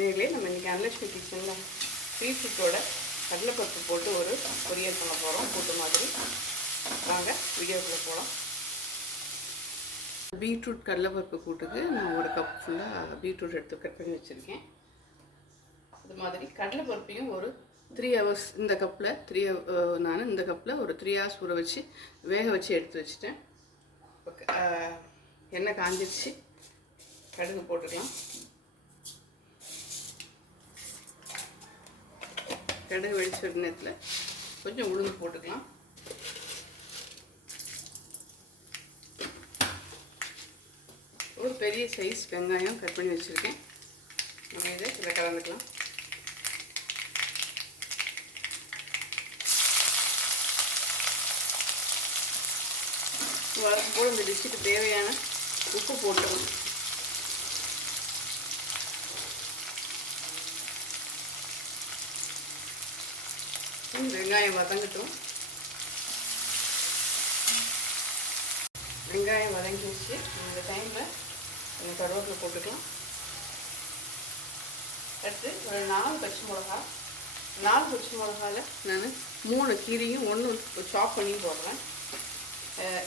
நேர்களே நம்ம இன்றைக்கி அன்னலட்சுமி கிச்சனில் பீட்ரூட்டோட கடலைப்பருப்பு போட்டு ஒரு பொரியல் பண்ண போகிறோம். கூட்டு மாதிரி. வாங்க வீடியோக்குள்ளே போகலாம். பீட்ரூட் கடலைப்பருப்பு கூட்டுக்கு நான் ஒரு கப் ஃபுல்லாக பீட்ரூட் எடுத்து கட் பண்ணி வச்சுருக்கேன். அது மாதிரி கடலைப்பருப்பையும் ஒரு 3 hours இந்த கப்பில் நான் இந்த கப்பில் ஒரு 3 hours ஊற வச்சு வேக வச்சு எடுத்து வச்சுட்டேன். எண்ணெய் காஞ்சிடுச்சு. கடுகு போட்டுக்கலாம். கடுகு வெடிச்ச நேரத்தில் கொஞ்சம் உளுந்து போட்டுக்கலாம். ஒரு பெரிய சைஸ் வெங்காயம் கட் பண்ணி வச்சுருக்கேன். நம்ம இதை இதில் கலந்துக்கலாம். வளர்க்கும் போது இந்த டிஷ்ஷுக்கு தேவையான உப்பு போட்டுக்கணும். வெங்காயம் வதங்கட்டும். வெங்காயம் வதங்கி வச்சு இந்த டைமில் கொஞ்சம் கருவேப்பிலை போட்டுக்கலாம். அடுத்து ஒரு 4 பச்சை மிளகா. 4 பச்சை மிளகாவில் நான் 3 கீரையும் 1 சாப் பண்ணி போடுறேன்.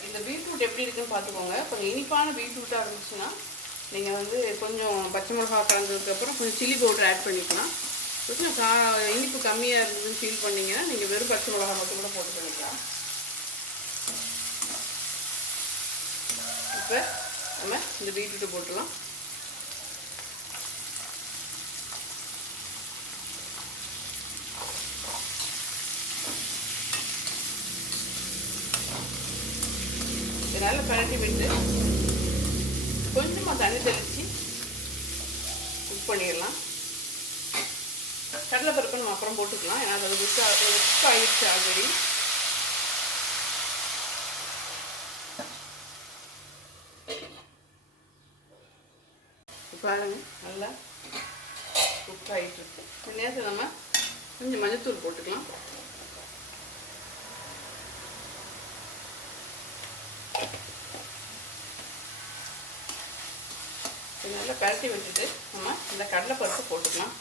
இந்த பீட்ரூட் எப்படி இருக்குன்னு பார்த்துக்கோங்க. கொஞ்சம் இனிப்பான பீட்ரூட்டாக இருந்துச்சுன்னா நீங்கள் வந்து கொஞ்சம் பச்சை மிளகா கலந்ததுக்கப்புறம் கொஞ்சம் சில்லி பவுடர் ஆட் பண்ணிக்கலாம். கொஞ்சம் இனிப்பு கம்மியாக இருந்ததுன்னு ஃபீல் பண்ணிங்கன்னா நீங்கள் வெறும் பச்சை மிளகா மட்டும் கூட போட்டு பண்ணிக்கலாம். இப்போ நம்ம இந்த பீட்ரூட்டை போட்டுக்கலாம். இதனால் பரட்டி விட்டு கொஞ்சமாக தண்ணி தெளித்து குக் பண்ணிடலாம். கடலைப்பருப்பு நம்ம அப்புறம் போட்டுக்கலாம். ஏன்னா அது குக் ஆகிடுச்சு ஆல்ரெடி. பாருங்க நல்லா குக் ஆகிட்டு இருக்கு. இந்த நேரத்தில் நம்ம கொஞ்சம் மஞ்சத்தூள் போட்டுக்கலாம். நல்லா பரட்டி விட்டுட்டு நம்ம இந்த கடலைப்பருப்பு போட்டுக்கலாம்.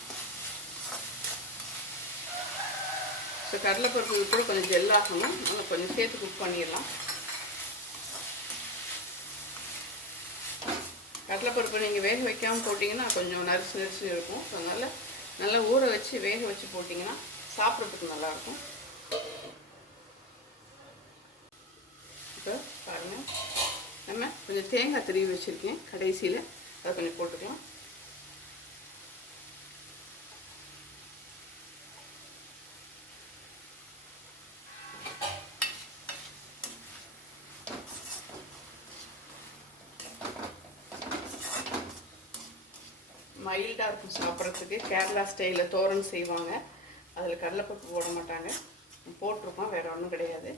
ஸோ கடலைப்பருப்பு கூட கொஞ்சம் ஜெல்லாகணும். நல்லா கொஞ்சம் சேர்த்து குக் பண்ணிடலாம். கடலைப்பருப்பு நீங்கள் வேக வைக்காமல் போட்டிங்கன்னா கொஞ்சம் நரிச்சு இருக்கும். ஸோ நல்லா ஊற வச்சு வேக வச்சு போட்டிங்கன்னா சாப்பிட்றதுக்கு நல்லாயிருக்கும். இப்போ பாருங்கள், நம்ம கொஞ்சம் தேங்காய் திருவி வச்சுருக்கேன். கடைசியில் அதை கொஞ்சம் போட்டுக்கலாம். மைல்டாக இருக்கும் சாப்பிட்றதுக்கு. கேரளா ஸ்டைலில் தோரன் செய்வாங்க. அதில் கடலைப்பருப்பு போட மாட்டாங்க. போட்டிருப்போம், வேறு ஒன்றும் கிடையாது.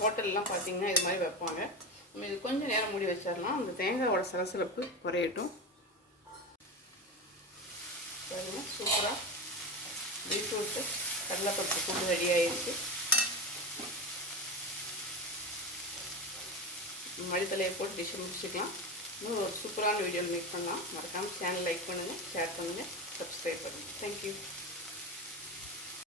ஹோட்டல்லாம் பார்த்தீங்கன்னா இது மாதிரி வைப்பாங்க. நம்ம இது கொஞ்சம் நேரம் மூடி வச்சிடலாம். அந்த தேங்காயோட சலசலப்பு குறையட்டும். பாருங்கள், சூப்பராக பீட்ரூட்டு கடலைப்பருப்பு கூட்டு ரெடி ஆகிடுச்சு. மல்லித்தலையை போட்டு டிஷ்ஷை முடிச்சுக்கலாம். இன்னும் ஒரு சூப்பரான வீடியோவில் மீட் பண்ணலாம். மறக்காமல் சேனல் லைக் பண்ணுங்கள், ஷேர் பண்ணுங்கள், சப்ஸ்கிரைப் பண்ணுங்கள். தேங்க்யூ.